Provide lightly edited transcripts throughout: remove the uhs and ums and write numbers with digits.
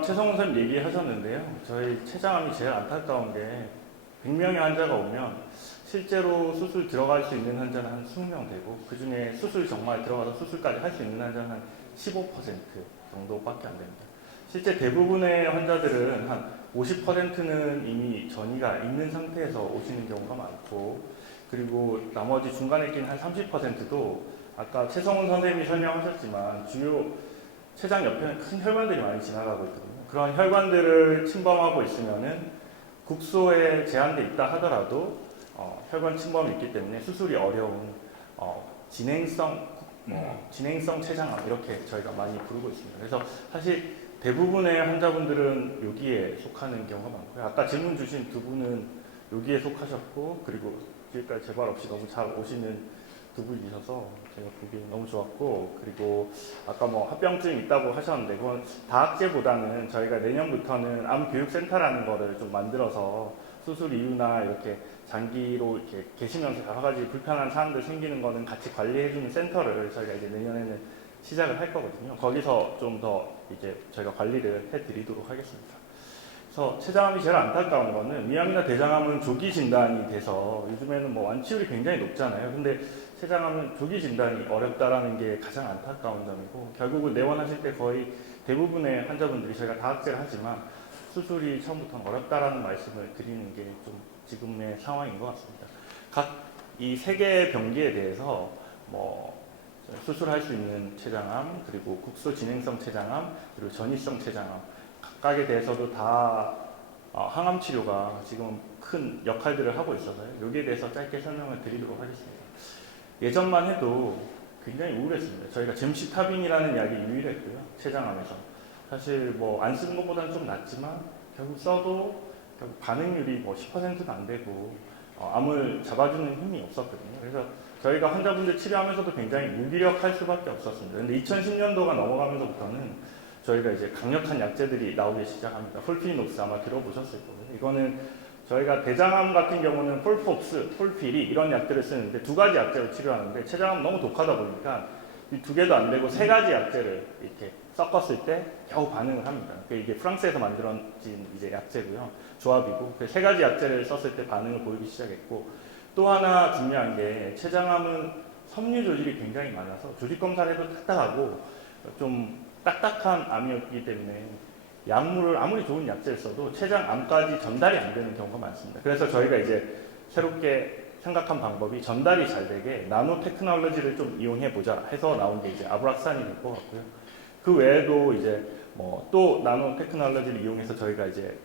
금방 최성훈 선생님 얘기하셨는데요. 저희 췌장암이 제일 안타까운 게 100명의 환자가 오면 실제로 수술 들어갈 수 있는 환자는 한 20명 되고, 그 중에 수술 정말 들어가서 수술까지 할 수 있는 환자는 한 15% 정도밖에 안 됩니다. 실제 대부분의 환자들은 한 50%는 이미 전이가 있는 상태에서 오시는 경우가 많고, 그리고 나머지 중간에 낀 한 30%도 아까 최성훈 선생님이 설명하셨지만 주요 췌장 옆에는 큰 혈관들이 많이 지나가고 있거든요. 그런 혈관들을 침범하고 있으면은 국소에 제한돼 있다 하더라도 혈관 침범이 있기 때문에 수술이 어려운 진행성 췌장암 이렇게 저희가 많이 부르고 있습니다. 그래서 사실 대부분의 환자분들은 여기에 속하는 경우가 많고요. 아까 질문 주신 두 분은 여기에 속하셨고, 그리고 지금까지 재발 없이 너무 잘 오시는 두 분이셔서 제가 보기 너무 좋았고, 그리고 아까 뭐 합병증 있다고 하셨는데 그건 다학제보다는 저희가 내년부터는 암교육센터라는 거를 좀 만들어서 수술 이후나 이렇게 장기로 이렇게 계시면서 여러 가지 불편한 사항들 생기는 거는 같이 관리해주는 센터를 저희가 이제 내년에는 시작을 할 거거든요. 거기서 좀 더 이제 저희가 관리를 해드리도록 하겠습니다. 그래서 췌장암이 제일 안타까운 거는, 위암이나 대장암은 조기 진단이 돼서 요즘에는 뭐 완치율이 굉장히 높잖아요. 근데 췌장암은 조기 진단이 어렵다라는 게 가장 안타까운 점이고, 결국은 내원하실 때 거의 대부분의 환자분들이 저희가 다학제를 하지만 수술이 처음부터는 어렵다라는 말씀을 드리는 게 좀 지금의 상황인 것 같습니다. 각 이 세 개의 병기에 대해서 뭐 수술할 수 있는 췌장암, 그리고 국소 진행성 췌장암, 그리고 전이성 췌장암 각각에 대해서도 다 항암 치료가 지금 큰 역할들을 하고 있어서요. 여기에 대해서 짧게 설명을 드리도록 하겠습니다. 예전만 해도 굉장히 우울했습니다. 저희가 젬시타빈이라는 약이 유일했고요. 췌장암에서. 사실 뭐 안 쓰는 것보다는 좀 낫지만 결국 써도 결국 반응률이 뭐 10%도 안 되고 암을 잡아주는 힘이 없었거든요. 그래서 저희가 환자분들 치료하면서도 굉장히 무기력할 수밖에 없었습니다. 근데 2010년도가 넘어가면서부터는 저희가 이제 강력한 약제들이 나오기 시작합니다. 폴피리녹스 아마 들어보셨을 거예요. 이거는 저희가 대장암 같은 경우는 폴폭스, 폴피리 이런 약들을 쓰는데 두 가지 약제로 치료하는데, 췌장암 너무 독하다 보니까 이 두 개도 안 되고 세 가지 약제를 이렇게 섞었을 때 겨우 반응을 합니다. 이게 프랑스에서 만들어진 이제 약제고요. 조합이고, 세 가지 약제를 썼을 때 반응을 보이기 시작했고, 또 하나 중요한 게 췌장암은 섬유 조직이 굉장히 많아서 조직 검사를 해도 딱딱하고 좀 딱딱한 암이었기 때문에 약물을 아무리 좋은 약제를 써도 췌장암까지 전달이 안 되는 경우가 많습니다. 그래서 저희가 이제 새롭게 생각한 방법이 전달이 잘 되게 나노 테크놀로지를 좀 이용해 보자 해서 나온 게 이제 아브락산이 될 것 같고요. 그 외에도 이제 뭐 또 나노 테크놀로지를 이용해서 저희가 이제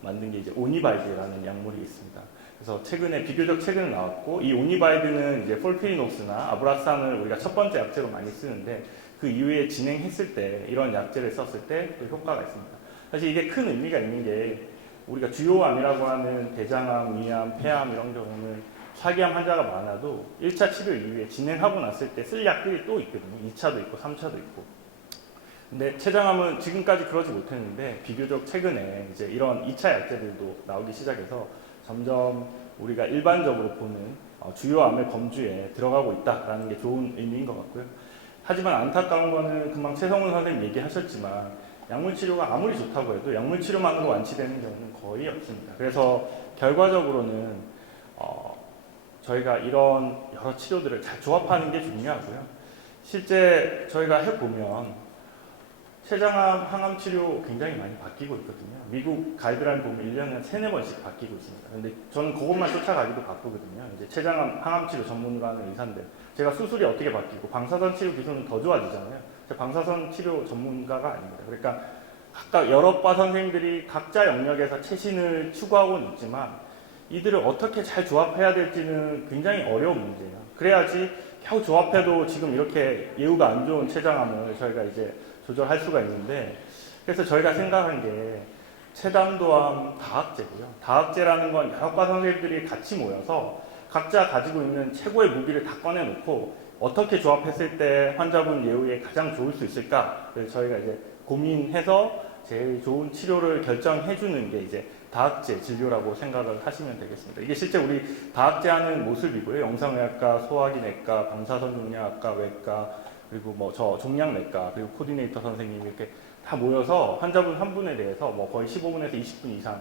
만든 게 이제 오니바이드라는 약물이 있습니다. 그래서 비교적 최근에 나왔고, 이 오니바이드는 이제 폴피리녹스나 아브락산을 우리가 첫 번째 약제로 많이 쓰는데, 그 이후에 진행했을 때 이런 약제를 썼을 때 또 효과가 있습니다. 사실 이게 큰 의미가 있는 게, 우리가 주요암이라고 하는 대장암, 위암, 폐암 이런 경우는 사기암 환자가 많아도 1차 치료 이후에 진행하고 났을 때 쓸 약들이 또 있거든요. 2차도 있고 3차도 있고. 근데 췌장암은 지금까지 그러지 못했는데 비교적 최근에 이제 이런 2차 약제들도 나오기 시작해서 점점 우리가 일반적으로 보는 주요 암의 범주에 들어가고 있다라는 게 좋은 의미인 것 같고요. 하지만 안타까운 거는 금방 최성훈 선생님 얘기하셨지만, 약물 치료가 아무리 좋다고 해도 약물 치료만으로 완치되는 경우는 거의 없습니다. 그래서 결과적으로는 저희가 이런 여러 치료들을 잘 조합하는 게 중요하고요. 실제 저희가 해보면 췌장암, 항암 치료 굉장히 많이 바뀌고 있거든요. 미국 가이드라인 보면 1년에 한 3-4번씩 바뀌고 있습니다. 근데 저는 그것만 쫓아가기도 바쁘거든요. 이제 췌장암, 항암 치료 전문으로 하는 의사인데, 제가 수술이 어떻게 바뀌고 방사선 치료 기술은 더 좋아지잖아요. 제가 방사선 치료 전문가가 아닙니다. 그러니까 각각 여러 과 선생님들이 각자 영역에서 최신을 추구하고는 있지만, 이들을 어떻게 잘 조합해야 될지는 굉장히 어려운 문제예요. 그래야지 겨우 조합해도 지금 이렇게 예후가 안 좋은 췌장암을 저희가 이제 조절할 수가 있는데, 그래서 저희가 생각한 게 췌담도암 다학제고요. 다학제라는 건 여러 과 선생님들이 같이 모여서 각자 가지고 있는 최고의 무기를 다 꺼내놓고 어떻게 조합했을 때 환자분 예후에 가장 좋을 수 있을까? 그래서 저희가 이제 고민해서 제일 좋은 치료를 결정해주는 게 이제 다학제 진료라고 생각을 하시면 되겠습니다. 이게 실제 우리 다학제 하는 모습이고요. 영상의학과, 소화기내과, 방사선종양학과, 외과, 그리고 뭐 저 종양내과, 그리고 코디네이터 선생님 이렇게 다 모여서 환자분 한 분에 대해서 뭐 거의 15분에서 20분 이상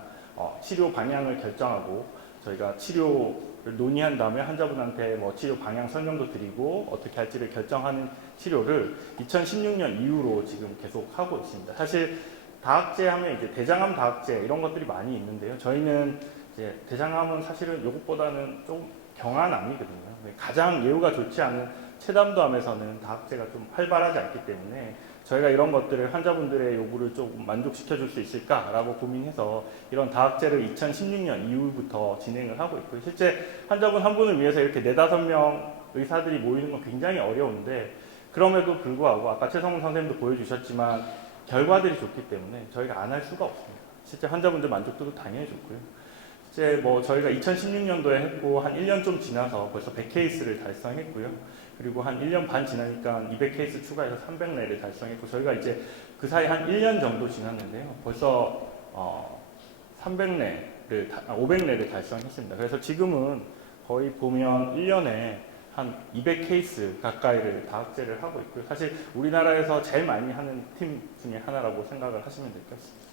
치료 방향을 결정하고, 저희가 치료를 논의한 다음에 환자분한테 뭐 치료 방향 설명도 드리고 어떻게 할지를 결정하는 치료를 2016년 이후로 지금 계속 하고 있습니다. 사실 다학제 하면 이제 대장암 다학제 이런 것들이 많이 있는데요. 저희는 이제 대장암은 사실은 이것보다는 좀 경한 암이거든요. 가장 예후가 좋지 않은 체담도암에서는 다학제가 좀 활발하지 않기 때문에 저희가 이런 것들을 환자분들의 요구를 조금 만족시켜 줄 수 있을까라고 고민해서 이런 다학제를 2016년 이후부터 진행을 하고 있고요. 실제 환자분 한 분을 위해서 이렇게 4, 5명 의사들이 모이는 건 굉장히 어려운데, 그럼에도 불구하고 아까 최성훈 선생님도 보여주셨지만 결과들이 좋기 때문에 저희가 안 할 수가 없습니다. 실제 환자분들 만족도도 당연히 좋고요. 실제 뭐 저희가 2016년도에 했고 한 1년 좀 지나서 벌써 100케이스를 달성했고요. 그리고 한 1년 반 지나니까 200케이스 추가해서 300레를 달성했고, 저희가 이제 그 사이 한 1년 정도 지났는데요. 벌써 300레를 500레를 달성했습니다. 그래서 지금은 거의 보면 1년에 한 200케이스 가까이를 다학제를 하고 있고요. 사실 우리나라에서 제일 많이 하는 팀 중에 하나라고 생각을 하시면 될 것 같습니다.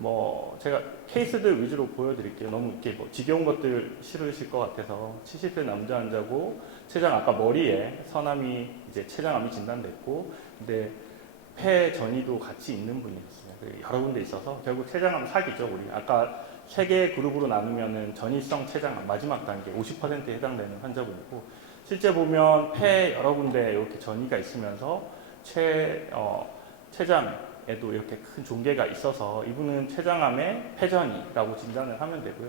뭐 제가 케이스들 위주로 보여드릴게요. 너무 이렇게 뭐 지겨운 것들 싫으실 것 같아서 70대 남자 환자고, 췌장 아까 머리에 서남이 이제 췌장암이 진단됐고, 근데 폐 전이도 같이 있는 분이었어요. 여러 군데 있어서 결국 췌장암 사기죠. 우리 아까 3개의 그룹으로 나누면은 전이성 췌장암 마지막 단계 50%에 해당되는 환자분이고, 실제 보면 폐 여러 군데 이렇게 전이가 있으면서 췌장에도 이렇게 큰 종괴가 있어서 이분은 췌장암의 폐전이라고 진단을 하면 되고요.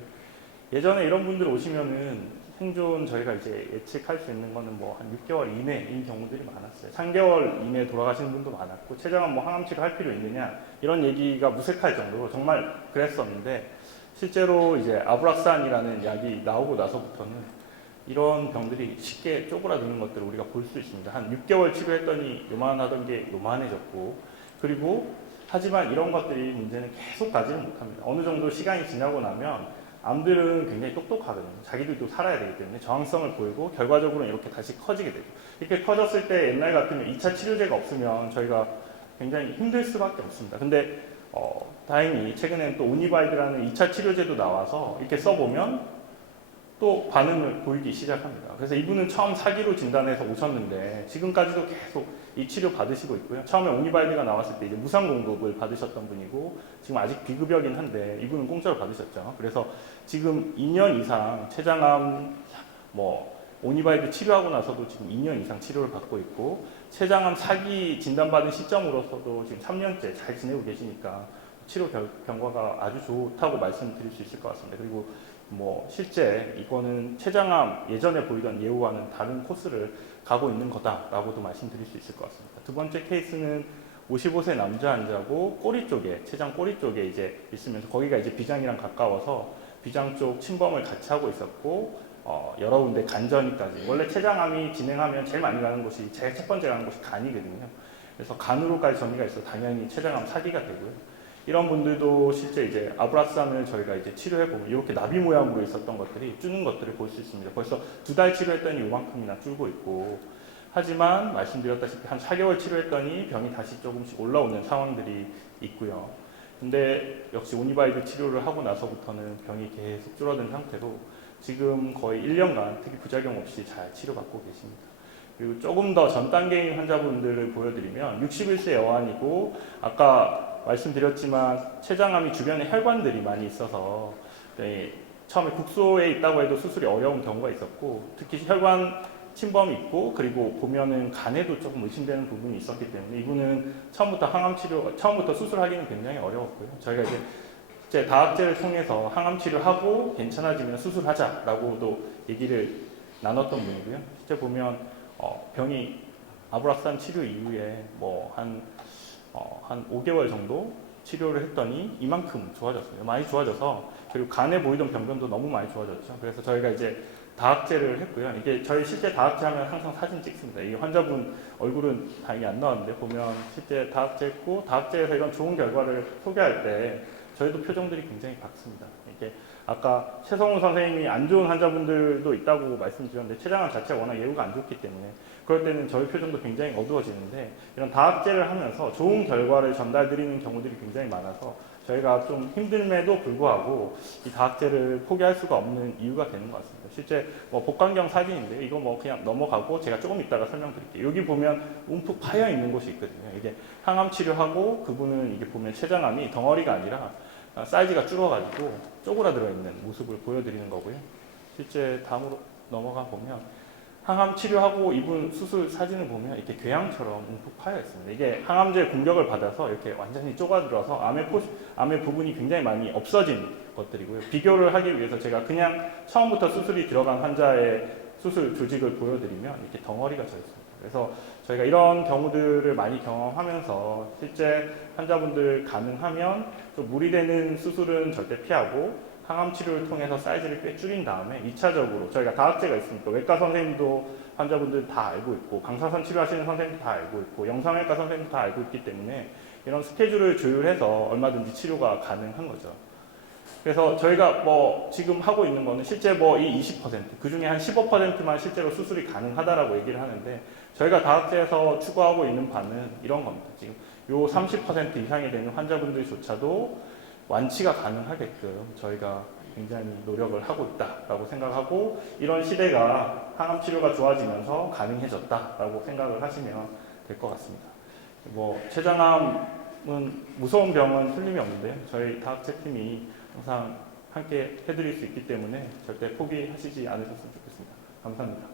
예전에 이런 분들 오시면은 생존 저희가 이제 예측할 수 있는 거는 뭐 한 6개월 이내인 경우들이 많았어요. 3개월 이내에 돌아가시는 분도 많았고, 췌장암 뭐 항암 치료 할 필요 있느냐 이런 얘기가 무색할 정도로 정말 그랬었는데, 실제로 이제 아브락산이라는 약이 나오고 나서부터는 이런 병들이 쉽게 쪼그라드는 것들을 우리가 볼 수 있습니다. 한 6개월 치료했더니 요만하던 게 요만해졌고, 그리고 하지만 이런 것들이 문제는 계속 가지는 못합니다. 어느 정도 시간이 지나고 나면 암들은 굉장히 똑똑하거든요. 자기들도 살아야 되기 때문에 저항성을 보이고 결과적으로 이렇게 다시 커지게 되죠. 이렇게 커졌을 때 옛날 같으면 2차 치료제가 없으면 저희가 굉장히 힘들 수밖에 없습니다. 근데 다행히 최근에는 또 오니바이드라는 2차 치료제도 나와서 이렇게 써보면 또 반응을 보이기 시작합니다. 그래서 이분은 처음 사기로 진단해서 오셨는데 지금까지도 계속 이 치료 받으시고 있고요. 처음에 오니바이드가 나왔을 때 이제 무상 공급을 받으셨던 분이고, 지금 아직 비급여긴 한데 이분은 공짜로 받으셨죠. 그래서 지금 2년 이상 췌장암 오니바이드 치료하고 나서도 지금 2년 이상 치료를 받고 있고, 췌장암 사기 진단받은 시점으로서도 지금 3년째 잘 지내고 계시니까 치료 경과가 아주 좋다고 말씀드릴 수 있을 것 같습니다. 그리고 뭐 실제 이거는 췌장암 예전에 보이던 예후와는 다른 코스를 가고 있는 거다라고도 말씀드릴 수 있을 것 같습니다. 두 번째 케이스는 55세 남자 환자고, 꼬리 쪽에, 췌장 꼬리 쪽에 이제 있으면서 거기가 이제 비장이랑 가까워서 비장 쪽 침범을 같이 하고 있었고, 여러 군데 간전이까지. 원래 췌장암이 진행하면 제일 많이 가는 곳이, 제일 첫 번째 가는 곳이 간이거든요. 그래서 간으로까지 전이가 있어 당연히 췌장암 사기가 되고요. 이런 분들도 실제 이제 아브라산을 저희가 이제 치료해보면 이렇게 나비 모양으로 있었던 것들이 줄는 것들을 볼 수 있습니다. 벌써 2달 치료했더니 이만큼이나 줄고 있고, 하지만 말씀드렸다시피 한 4개월 치료했더니 병이 다시 조금씩 올라오는 상황들이 있고요. 근데 역시 오니바이드 치료를 하고 나서부터는 병이 계속 줄어든 상태로 지금 거의 1년간 특히 부작용 없이 잘 치료받고 계십니다. 그리고 조금 더 전 단계인 환자분들을 보여드리면 61세 여환이고, 아까 말씀드렸지만 췌장암이 주변에 혈관들이 많이 있어서 처음에 국소에 있다고 해도 수술이 어려운 경우가 있었고, 특히 혈관 침범이 있고, 그리고 보면은 간에도 조금 의심되는 부분이 있었기 때문에 이분은 처음부터 수술하기는 굉장히 어려웠고요. 저희가 이제 다학제를 통해서 항암 치료하고 괜찮아지면 수술하자라고도 얘기를 나눴던 분이고요. 실제 보면 병이 아브락산 치료 이후에 한 5개월 정도 치료를 했더니 이만큼 좋아졌습니다. 많이 좋아져서, 그리고 간에 보이던 병변도 너무 많이 좋아졌죠. 그래서 저희가 이제 다학제를 했고요. 이게 저희 실제 다학제 하면 항상 사진 찍습니다. 이 환자분 얼굴은 다행히 안 나왔는데 보면 실제 다학제 했고, 다학제에서 이런 좋은 결과를 소개할 때 저희도 표정들이 굉장히 밝습니다. 이게 아까 최성훈 선생님이 안 좋은 환자분들도 있다고 말씀드렸는데 췌장암 자체가 워낙 예후가 안 좋기 때문에 그럴 때는 저희 표정도 굉장히 어두워지는데 이런 다학제를 하면서 좋은 결과를 전달드리는 경우들이 굉장히 많아서 저희가 좀 힘듦에도 불구하고 이 다학제를 포기할 수가 없는 이유가 되는 것 같습니다. 실제 뭐 복강경 사진인데 이거 뭐 그냥 넘어가고 제가 조금 이따가 설명드릴게요. 여기 보면 움푹 파여 있는 곳이 있거든요. 이게 항암 치료하고 그분은 이게 보면 췌장암이 덩어리가 아니라 사이즈가 줄어가지고 쪼그라들어 있는 모습을 보여드리는 거고요. 실제 다음으로 넘어가 보면 항암 치료하고 이분 수술 사진을 보면 이렇게 궤양처럼 움푹 파여 있습니다. 이게 항암제 공격을 받아서 이렇게 완전히 쪼가들어서 암의 부분이 굉장히 많이 없어진 것들이고요. 비교를 하기 위해서 제가 그냥 처음부터 수술이 들어간 환자의 수술 조직을 보여드리면 이렇게 덩어리가 져 있습니다. 그래서 저희가 이런 경우들을 많이 경험하면서 실제 환자분들 가능하면 좀 무리되는 수술은 절대 피하고 항암 치료를 통해서 사이즈를 꽤 줄인 다음에 2차적으로 저희가 다학제가 있으니까 외과 선생님도 환자분들 다 알고 있고 강사선 치료하시는 선생님도 다 알고 있고 영상외과 선생님도 다 알고 있기 때문에 이런 스케줄을 조율해서 얼마든지 치료가 가능한 거죠. 그래서 저희가 뭐 지금 하고 있는 거는 실제 뭐 이 20%, 그 중에 한 15%만 실제로 수술이 가능하다라고 얘기를 하는데 저희가 다학제에서 추구하고 있는 바는 이런 겁니다. 지금 요 30% 이상이 되는 환자분들조차도 완치가 가능하게끔 저희가 굉장히 노력을 하고 있다라고 생각하고 이런 시대가 항암 치료가 좋아지면서 가능해졌다라고 생각을 하시면 될 것 같습니다. 뭐 췌장암은 무서운 병은 틀림이 없는데요. 저희 다학제 팀이 항상 함께 해드릴 수 있기 때문에 절대 포기하시지 않으셨으면 좋겠습니다. 감사합니다.